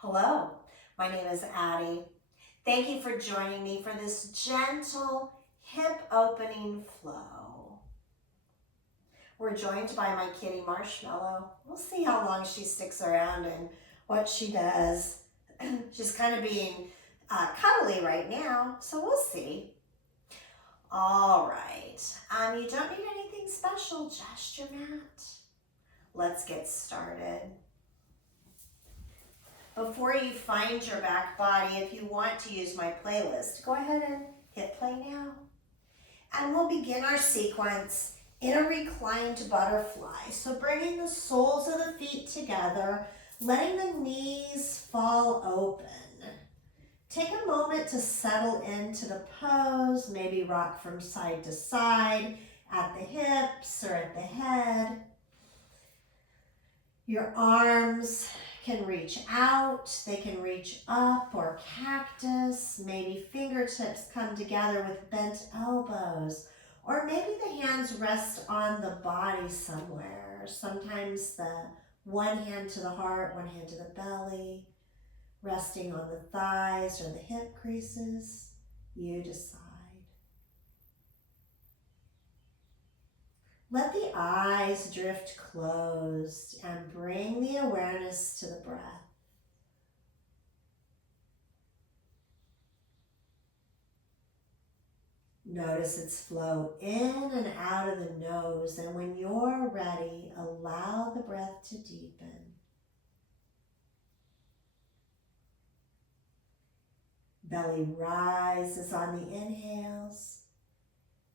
Hello, my name is Addie. Thank you for joining me for this gentle hip opening flow. We're joined by my kitty Marshmallow. We'll see how long she sticks around and what she does. She's kind of being cuddly right now, so we'll see. All right, you don't need anything special, just your mat. Let's get started. Before you find your back body, if you want to use my playlist, go ahead and hit play now. And we'll begin our sequence in a reclined butterfly. So bringing the soles of the feet together, letting the knees fall open. Take a moment to settle into the pose, maybe rock from side to side at the hips or at the head. Your arms can reach out, they can reach up, or cactus. Maybe fingertips come together with bent elbows, or maybe the hands rest on the body somewhere. Sometimes the one hand to the heart, one hand to the belly, resting on the thighs or the hip creases. You decide. Let the eyes drift closed and bring the awareness to the breath. Notice its flow in and out of the nose, and when you're ready, allow the breath to deepen. Belly rises on the inhales,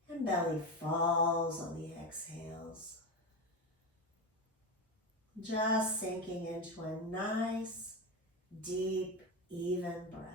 and belly falls on the exhales. Just sinking into a nice, deep, even breath.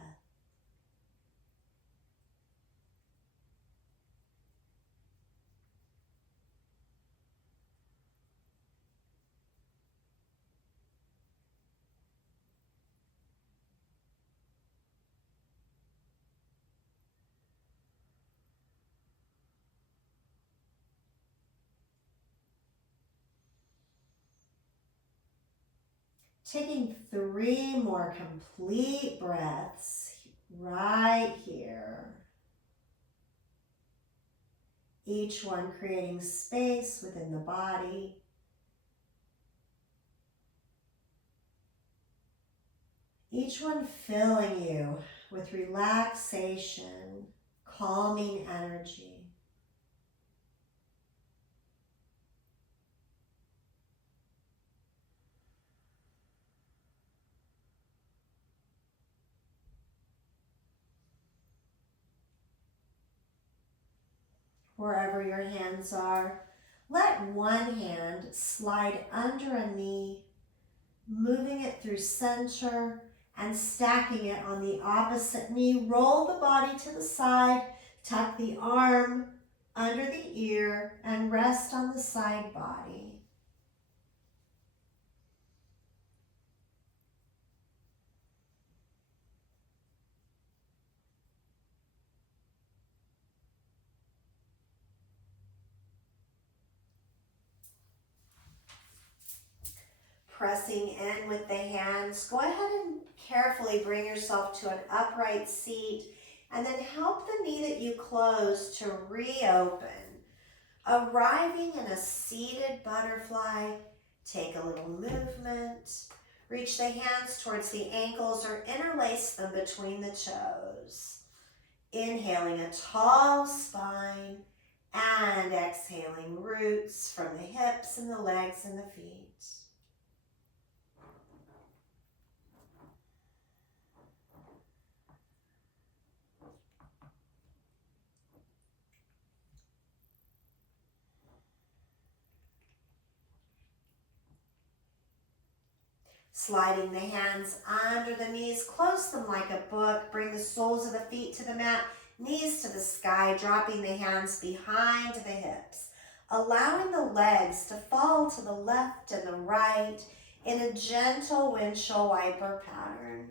Taking 3 more complete breaths right here. Each one creating space within the body. Each one filling you with relaxation, calming energy. Wherever your hands are, let one hand slide under a knee, moving it through center and stacking it on the opposite knee. Roll the body to the side, tuck the arm under the ear, and rest on the side body. Pressing in with the hands, go ahead and carefully bring yourself to an upright seat, and then help the knee that you closed to reopen. Arriving in a seated butterfly, take a little movement. Reach the hands towards the ankles or interlace them between the toes. Inhaling a tall spine and exhaling roots from the hips and the legs and the feet. Sliding the hands under the knees, close them like a book. Bring the soles of the feet to the mat, knees to the sky, dropping the hands behind the hips. Allowing the legs to fall to the left and the right in a gentle windshield wiper pattern.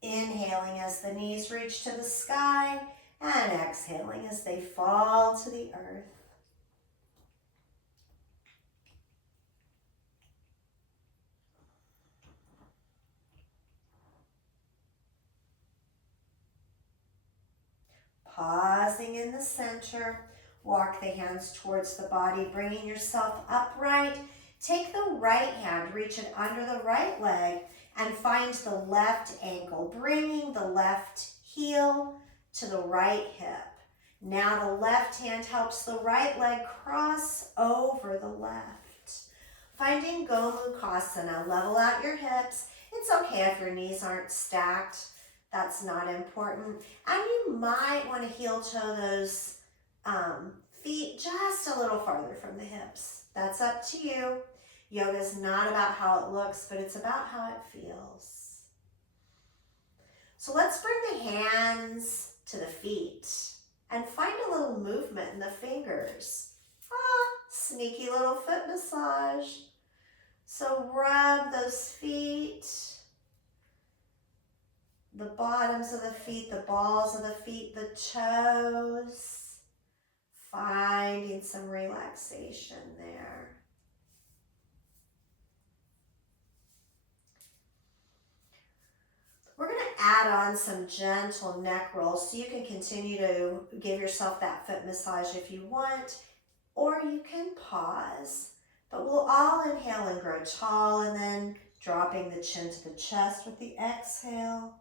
Inhaling as the knees reach to the sky and exhaling as they fall to the earth. Pausing in the center, walk the hands towards the body, bringing yourself upright. Take the right hand, reach it under the right leg, and find the left ankle, bringing the left heel to the right hip. Now the left hand helps the right leg cross over the left. Finding Gomukhasana, level out your hips. It's okay if your knees aren't stacked. That's not important. And you might want to heel toe those feet just a little farther from the hips. That's up to you. Yoga is not about how it looks, but it's about how it feels. So let's bring the hands to the feet and find a little movement in the fingers. Sneaky little foot massage. So rub those feet, the bottoms of the feet, the balls of the feet, the toes, finding some relaxation there. We're going to add on some gentle neck rolls so you can continue to give yourself that foot massage if you want, or you can pause. But we'll all inhale and grow tall, and then dropping the chin to the chest with the exhale.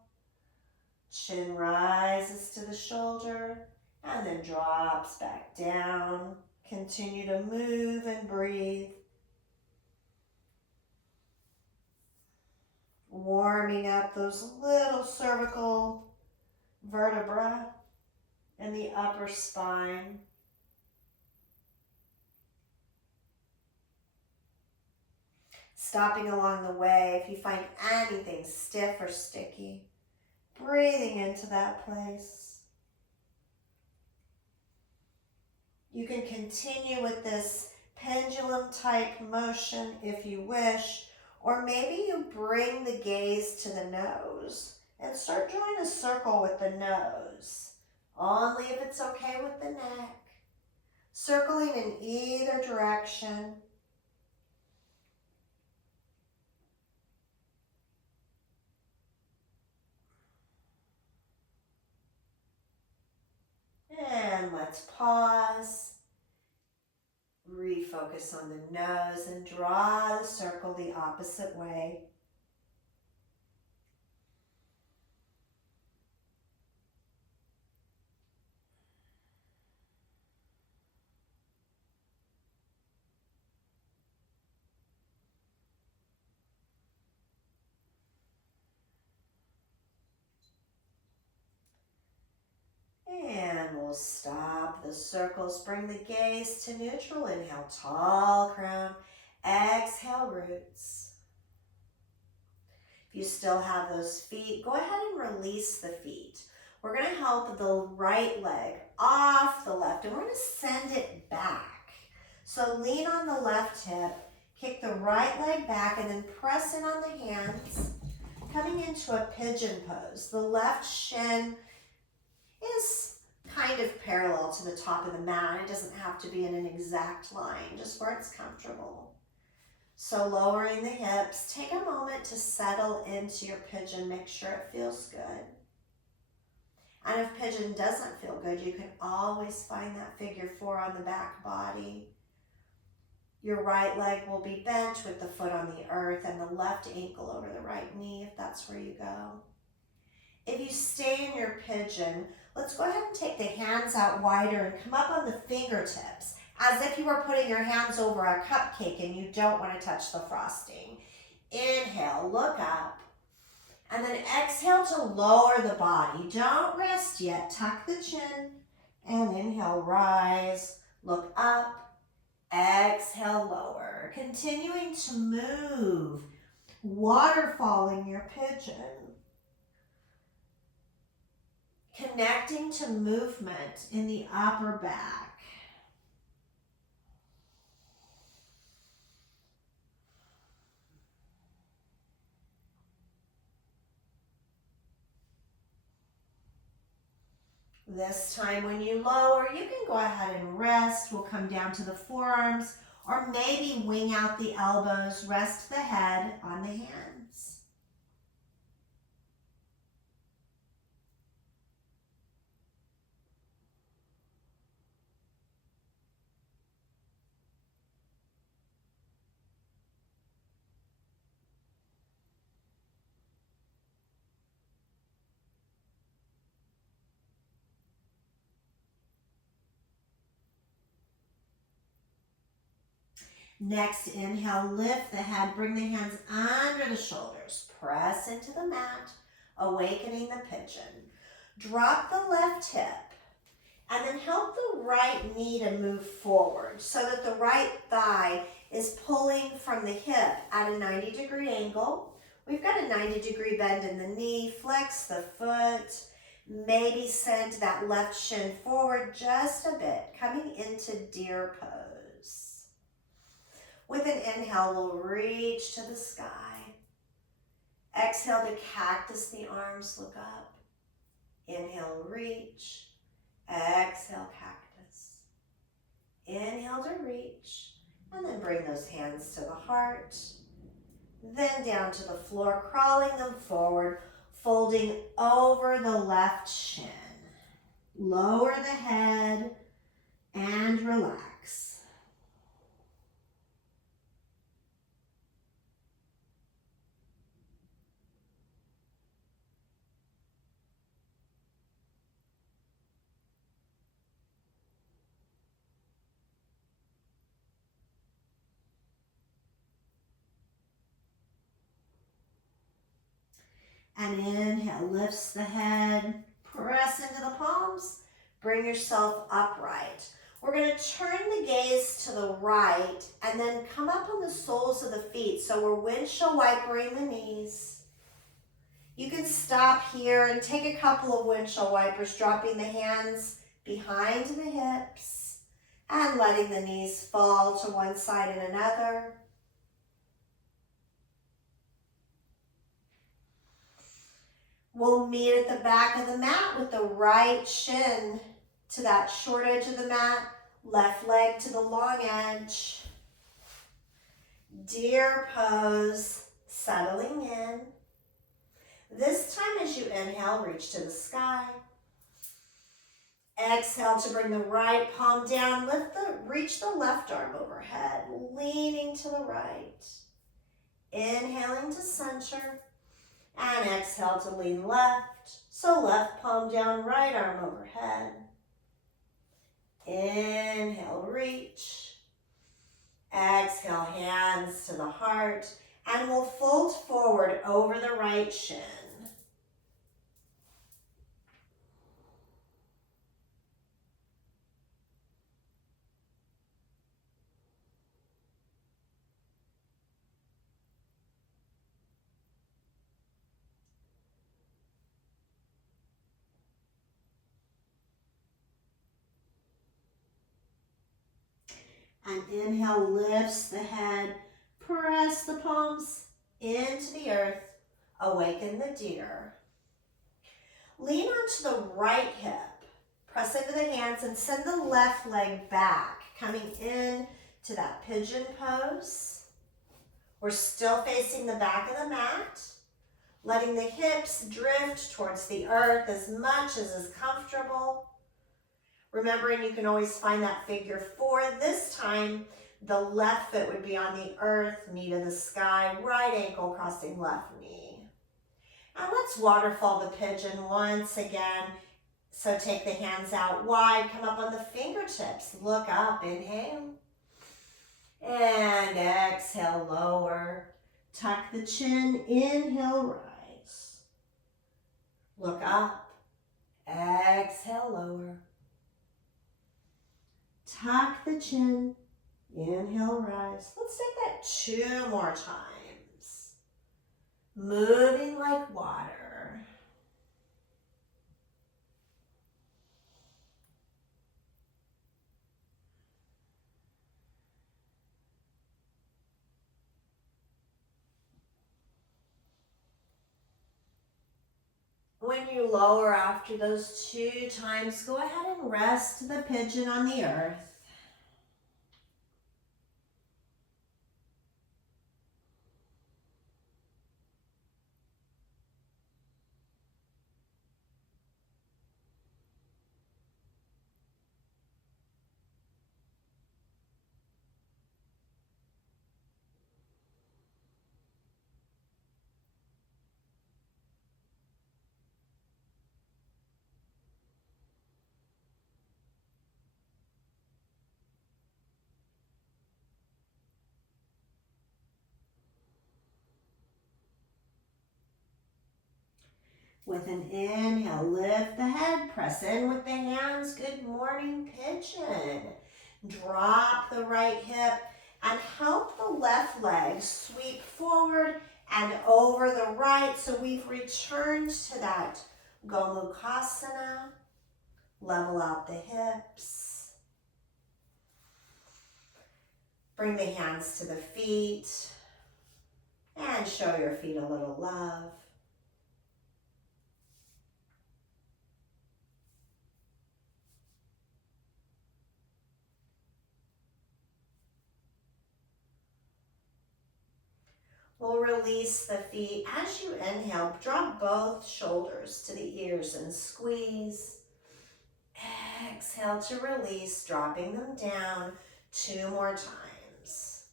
Chin rises to the shoulder and then drops back down. Continue to move and breathe. Warming up those little cervical vertebrae and the upper spine. Stopping along the way if you find anything stiff or sticky. Breathing into that place. You can continue with this pendulum type motion if you wish, or maybe you bring the gaze to the nose and start drawing a circle with the nose, only if it's okay with the neck. Circling in either direction. And let's pause. Refocus on the nose and draw the circle the opposite way. And we'll stop the circles. Bring the gaze to neutral. Inhale, tall crown. Exhale, roots. If you still have those feet, go ahead and release the feet. We're going to help the right leg off the left, and we're going to send it back. So lean on the left hip, kick the right leg back, and then press in on the hands, coming into a pigeon pose. The left shin is kind of parallel to the top of the mat. It doesn't have to be in an exact line, just where it's comfortable. So lowering the hips, take a moment to settle into your pigeon. Make sure it feels good. And if pigeon doesn't feel good, you can always find that figure 4 on the back body. Your right leg will be bent with the foot on the earth and the left ankle over the right knee if that's where you go. If you stay in your pigeon, let's go ahead and take the hands out wider and come up on the fingertips as if you were putting your hands over a cupcake and you don't want to touch the frosting. Inhale, look up. And then exhale to lower the body. Don't rest yet. Tuck the chin. And inhale, rise. Look up. Exhale, lower. Continuing to move. Waterfalling your pigeon. Connecting to movement in the upper back. This time when you lower, you can go ahead and rest. We'll come down to the forearms, or maybe wing out the elbows, rest the head on the hands. Next, inhale, lift the head, bring the hands under the shoulders, press into the mat, awakening the pigeon. Drop the left hip, and then help the right knee to move forward so that the right thigh is pulling from the hip at a 90-degree angle. We've got a 90-degree bend in the knee. Flex the foot. Maybe send that left shin forward just a bit, coming into deer pose. With an inhale, we'll reach to the sky. Exhale to cactus the arms, look up. Inhale, reach. Exhale, cactus. Inhale to reach, and then bring those hands to the heart. Then down to the floor, crawling them forward, folding over the left shin. Lower the head and relax. And inhale, lifts the head, press into the palms, bring yourself upright. We're going to turn the gaze to the right and then come up on the soles of the feet. So we're windshield wipering the knees. You can stop here and take a couple of windshield wipers, dropping the hands behind the hips and letting the knees fall to one side and another. We'll meet at the back of the mat with the right shin to that short edge of the mat, left leg to the long edge. Deer pose, settling in. This time as you inhale, reach to the sky. Exhale to bring the right palm down, reach the left arm overhead, leaning to the right. Inhaling to center. And exhale to lean left. So left palm down, right arm overhead. Inhale, reach. Exhale, hands to the heart. And we'll fold forward over the right shin. And inhale, lifts the head, press the palms into the earth, awaken the deer. Lean onto the right hip, press into the hands and send the left leg back, coming in to that pigeon pose. We're still facing the back of the mat, letting the hips drift towards the earth as much as is comfortable. Remembering you can always find that figure 4. This time, the left foot would be on the earth, knee to the sky, right ankle crossing left knee. And let's waterfall the pigeon once again. So take the hands out wide, come up on the fingertips, look up, inhale. And exhale, lower. Tuck the chin, inhale, rise. Look up, exhale, lower. Tuck the chin, inhale, rise. Let's take that 2 more times. Moving like water. When you lower after those 2 times, go ahead and rest the pigeon on the earth. With an inhale, lift the head, press in with the hands. Good morning, pigeon. Drop the right hip and help the left leg sweep forward and over the right. So we've returned to that Gomukhasana. Level out the hips. Bring the hands to the feet and show your feet a little love. We'll release the feet. As you inhale, drop both shoulders to the ears and squeeze. Exhale to release, dropping them down 2 more times.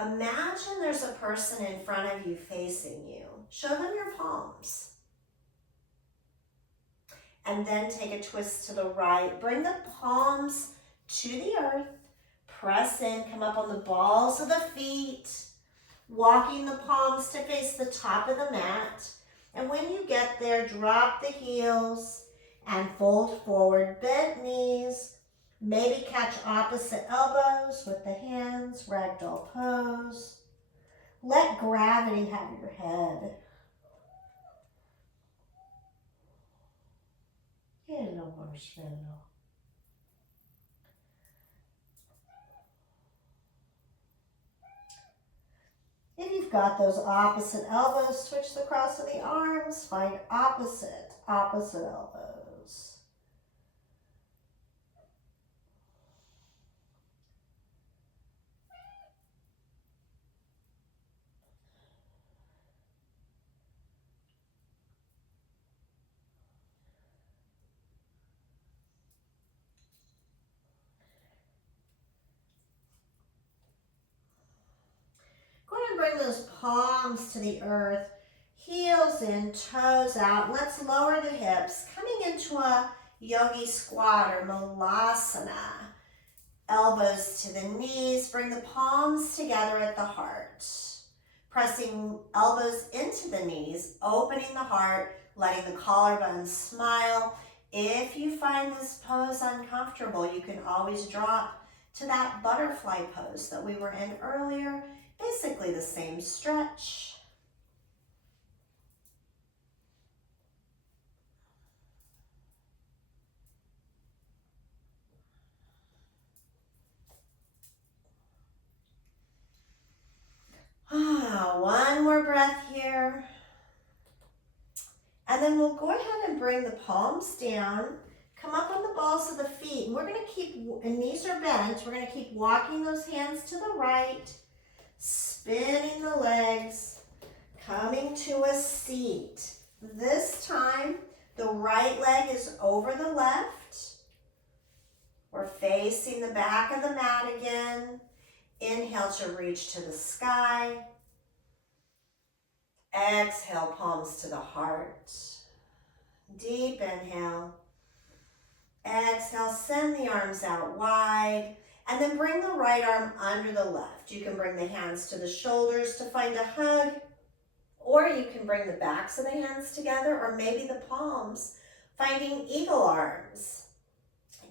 Imagine there's a person in front of you facing you. Show them your palms. And then take a twist to the right. Bring the palms to the earth. Press in, come up on the balls of the feet. Walking the palms to face the top of the mat. And when you get there, drop the heels and fold forward, bent knees. Maybe catch opposite elbows with the hands, ragdoll pose. Let gravity have your head. Hello, marshmallow. If you've got those opposite elbows, switch the cross of the arms. Find opposite elbows. Go ahead and bring those palms to the earth, heels in, toes out. Let's lower the hips, coming into a yogi squat or malasana. Elbows to the knees, bring the palms together at the heart. Pressing elbows into the knees, opening the heart, letting the collarbone smile. If you find this pose uncomfortable, you can always drop to that butterfly pose that we were in earlier. Basically the same stretch. One more breath here. And then we'll go ahead and bring the palms down. Come up on the balls of the feet. And we're going to keep, and knees are bent, we're going to keep walking those hands to the right. Spinning the legs, coming to a seat. This time, the right leg is over the left. We're facing the back of the mat again. Inhale to reach to the sky. Exhale, palms to the heart. Deep inhale. Exhale, send the arms out wide. And then bring the right arm under the left. You can bring the hands to the shoulders to find a hug, or you can bring the backs of the hands together, or maybe the palms, finding eagle arms.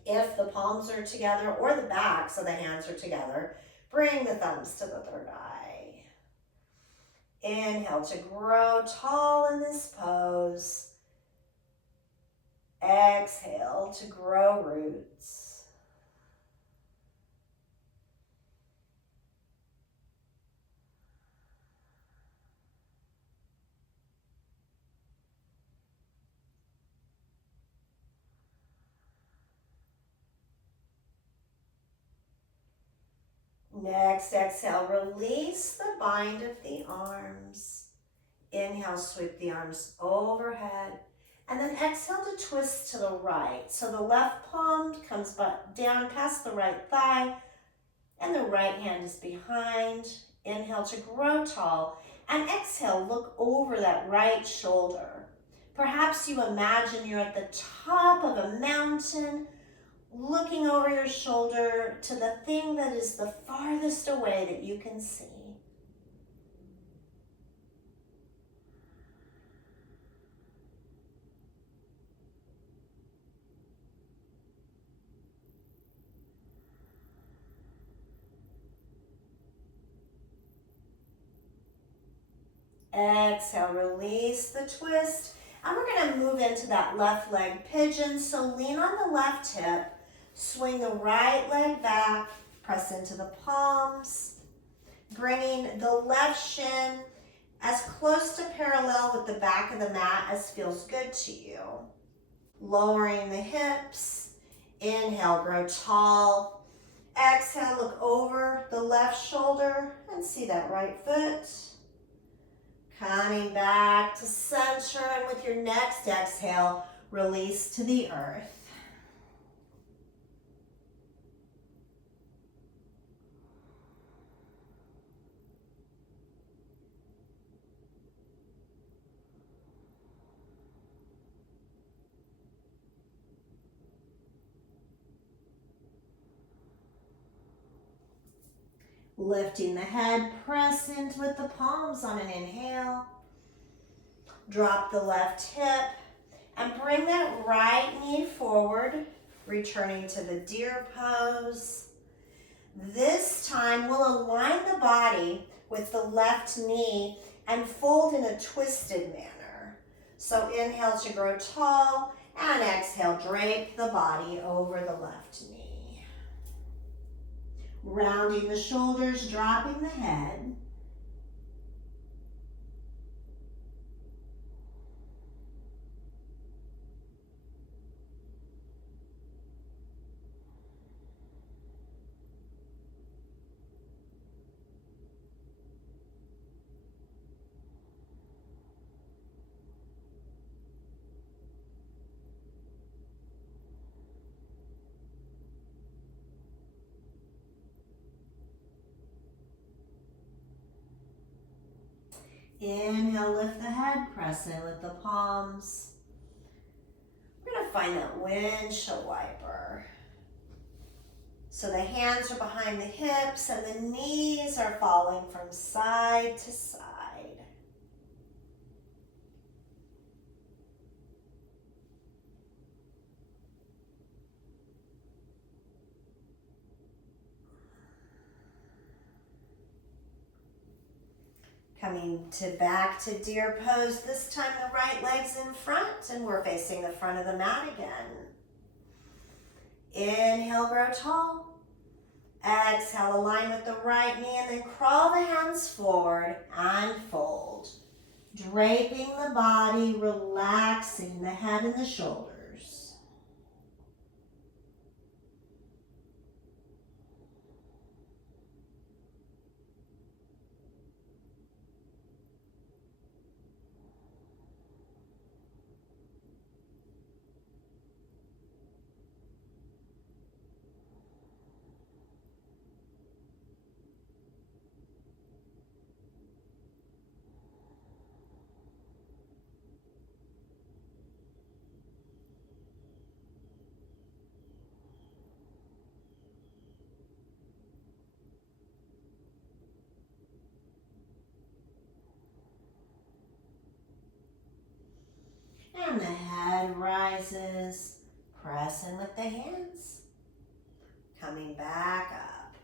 If the palms are together or the backs of the hands are together, bring the thumbs to the third eye. Inhale to grow tall in this pose. Exhale to grow roots. Next, exhale, release the bind of the arms. Inhale, sweep the arms overhead. And then exhale to twist to the right. So the left palm comes down past the right thigh, and the right hand is behind. Inhale to grow tall. And exhale, look over that right shoulder. Perhaps you imagine you're at the top of a mountain, looking over your shoulder to the thing that is the farthest away that you can see. Exhale, release the twist. And we're going to move into that left leg pigeon. So lean on the left hip, swing the right leg back, press into the palms, bringing the left shin as close to parallel with the back of the mat as feels good to you. Lowering the hips. Inhale, grow tall. Exhale, look over the left shoulder and see that right foot. Coming back to center, and with your next exhale, release to the earth. Lifting the head, press into with the palms on an inhale. Drop the left hip and bring that right knee forward, returning to the deer pose. This time we'll align the body with the left knee and fold in a twisted manner. So inhale to grow tall and exhale, drape the body over the left knee. Rounding the shoulders, dropping the head. Inhale, lift the head, press in with the palms. We're going to find that windshield wiper. So the hands are behind the hips and the knees are falling from side to side. Coming back to deer pose. This time the right leg's in front and we're facing the front of the mat again. Inhale, grow tall. Exhale, align with the right knee and then crawl the hands forward and fold. Draping the body, relaxing the head and the shoulders. And the head rises, press in with the hands. Coming back up.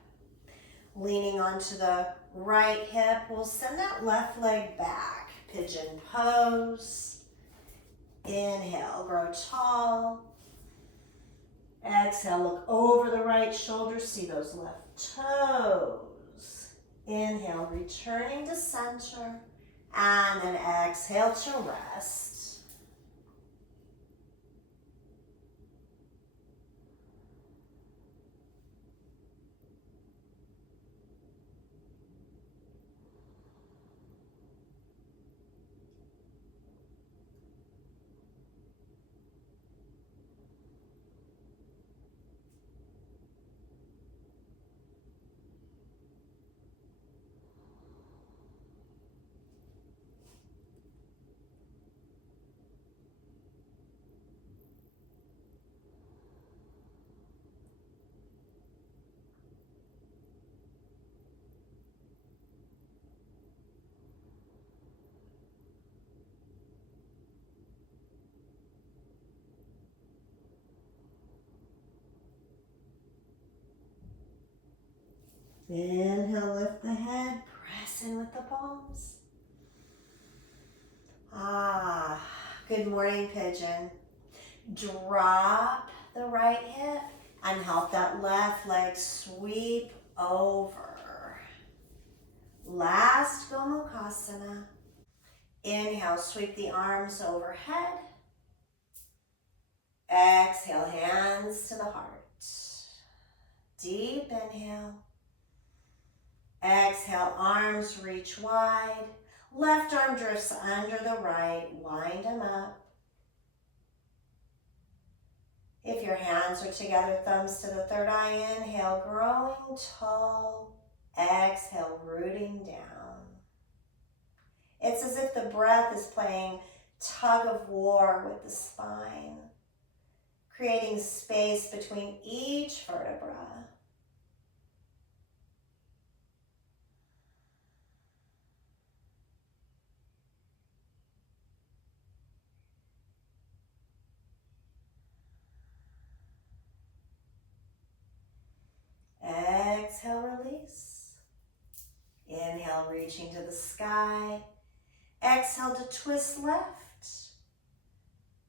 Leaning onto the right hip, we'll send that left leg back. Pigeon pose. Inhale, grow tall. Exhale, look over the right shoulder, see those left toes. Inhale, returning to center. And then exhale to rest. Inhale, lift the head, press in with the palms. Good morning, pigeon. Drop the right hip and help that left leg sweep over. Last Gomukhasana. Inhale, sweep the arms overhead. Exhale, hands to the heart. Deep inhale. Exhale, arms reach wide. Left arm drifts under the right. Wind them up. If your hands are together, thumbs to the third eye, inhale, growing tall. Exhale, rooting down. It's as if the breath is playing tug of war with the spine, creating space between each vertebra. Exhale, release. Inhale, reaching to the sky. Exhale to twist left.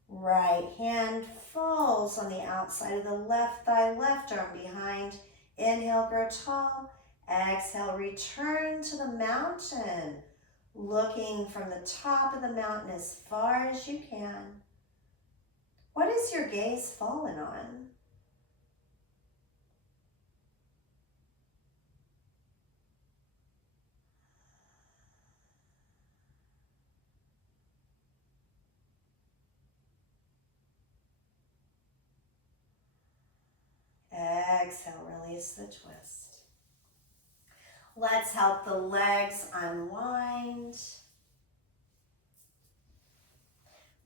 Right hand falls on the outside of the left thigh, left arm behind. Inhale, grow tall. Exhale, return to the mountain. Looking from the top of the mountain as far as you can. What is your gaze fallen on? Exhale, release the twist. Let's help the legs unwind.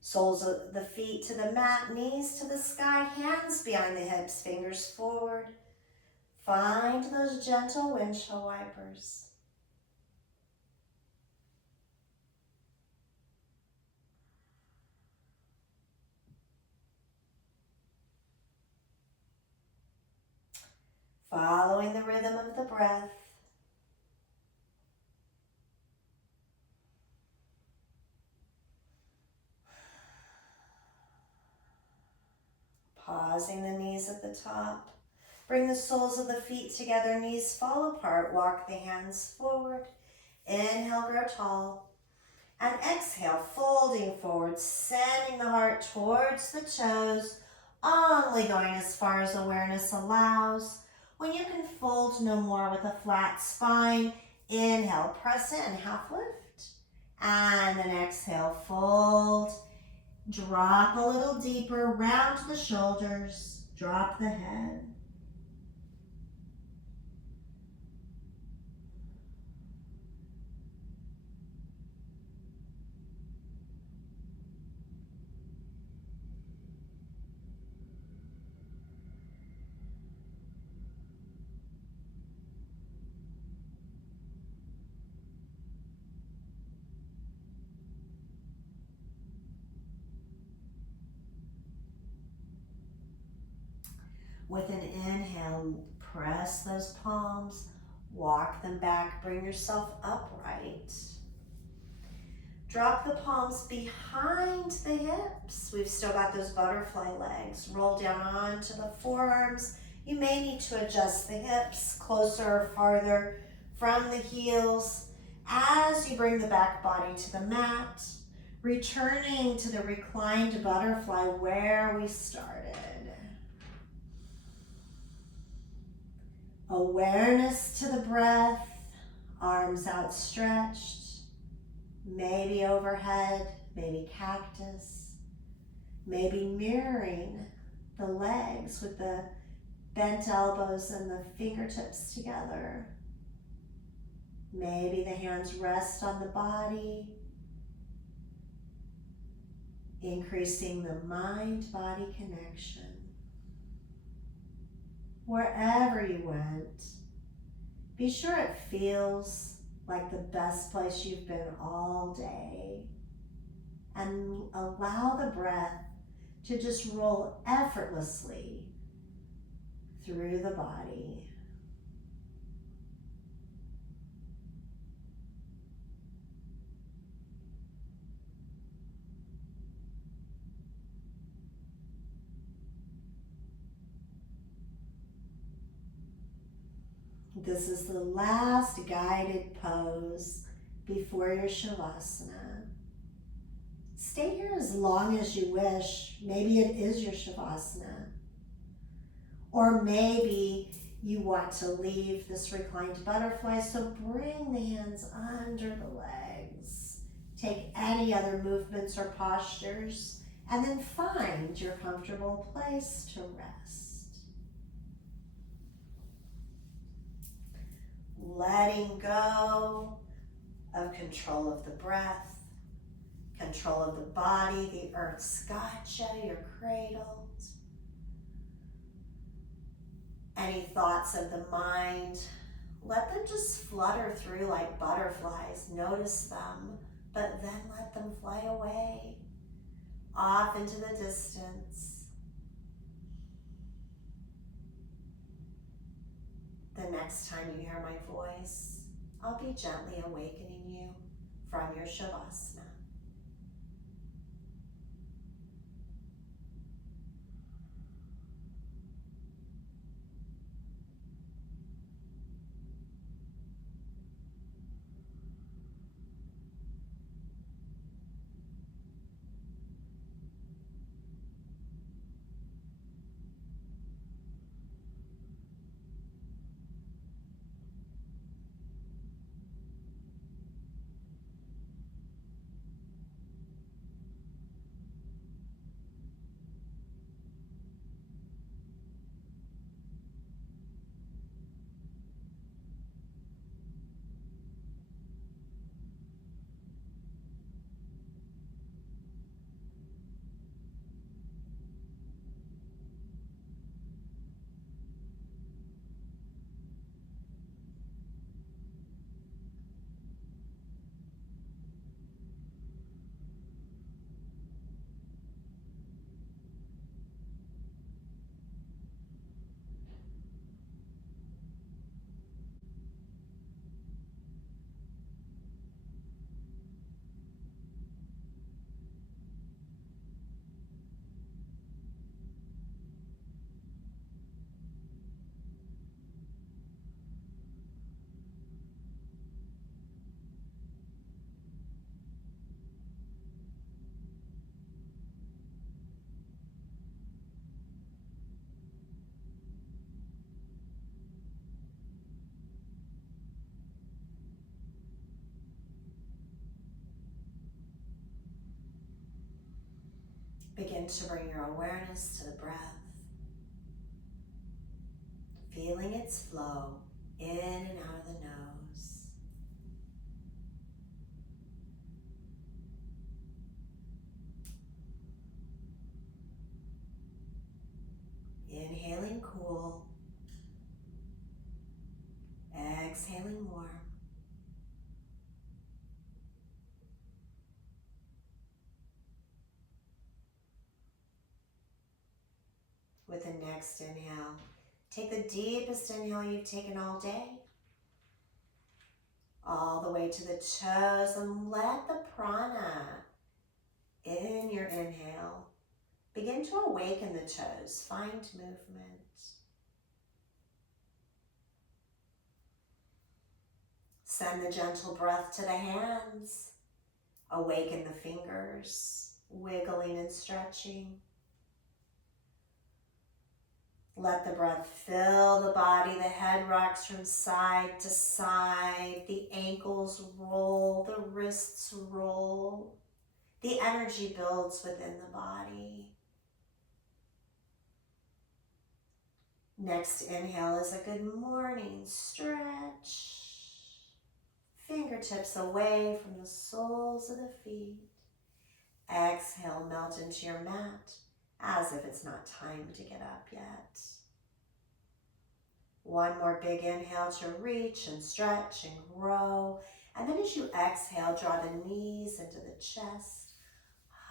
Soles of the feet to the mat, knees to the sky, hands behind the hips, fingers forward. Find those gentle windshield wipers. Following the rhythm of the breath. Pausing the knees at the top. Bring the soles of the feet together, knees fall apart. Walk the hands forward. Inhale, grow tall. And exhale, folding forward, sending the heart towards the toes, only going as far as awareness allows. When you can fold no more with a flat spine, inhale, press in, half lift. And then exhale, fold. Drop a little deeper, round the shoulders, drop the head. With an inhale, press those palms, walk them back, bring yourself upright. Drop the palms behind the hips. We've still got those butterfly legs. Roll down onto the forearms. You may need to adjust the hips closer or farther from the heels as you bring the back body to the mat, returning to the reclined butterfly where we started. Awareness to the breath, arms outstretched, maybe overhead, maybe cactus, maybe mirroring the legs with the bent elbows and the fingertips together. Maybe the hands rest on the body, increasing the mind-body connection. Wherever you went, be sure it feels like the best place you've been all day. And allow the breath to just roll effortlessly through the body. This is the last guided pose before your Shavasana. Stay here as long as you wish. Maybe it is your Shavasana. Or maybe you want to leave this reclined butterfly, so bring the hands under the legs. Take any other movements or postures, and then find your comfortable place to rest. Letting go of control of the breath, control of the body. The earth's gotcha, you're cradled. Any thoughts of the mind, let them just flutter through like butterflies. Notice them, but then let them fly away, off into the distance. The next time you hear my voice, I'll be gently awakening you from your Shavasana. Begin to bring your awareness to the breath, feeling its flow in and out of the nose. Inhaling cool, exhaling warm. With the next inhale, take the deepest inhale you've taken all day, all the way to the toes, and let the prana in your inhale begin to awaken the toes, find movement. Send the gentle breath to the hands, awaken the fingers, wiggling and stretching. Let the breath fill the body. The head rocks from side to side. The ankles roll, the wrists roll. The energy builds within the body. Next inhale is a good morning stretch. Fingertips away from the soles of the feet. Exhale, melt into your mat as if it's not time to get up yet. One more big inhale to reach and stretch and grow. And then as you exhale, draw the knees into the chest.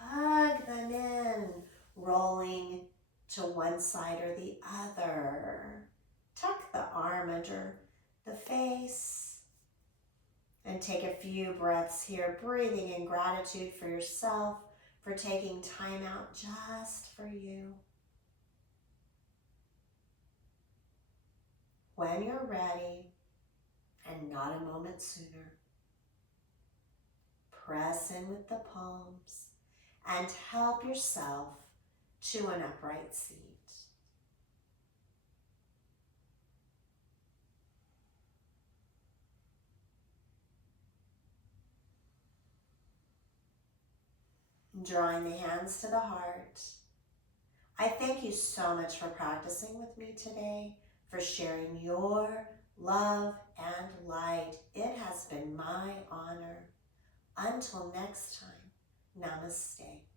Hug them in, rolling to one side or the other. Tuck the arm under the face. And take a few breaths here, breathing in gratitude for yourself, for taking time out just for you. When you're ready, and not a moment sooner. Press in with the palms and help yourself to an upright seat. Drawing the hands to the heart, I thank you so much for practicing with me today, for sharing your love and light. It has been my honor. Until next time, namaste.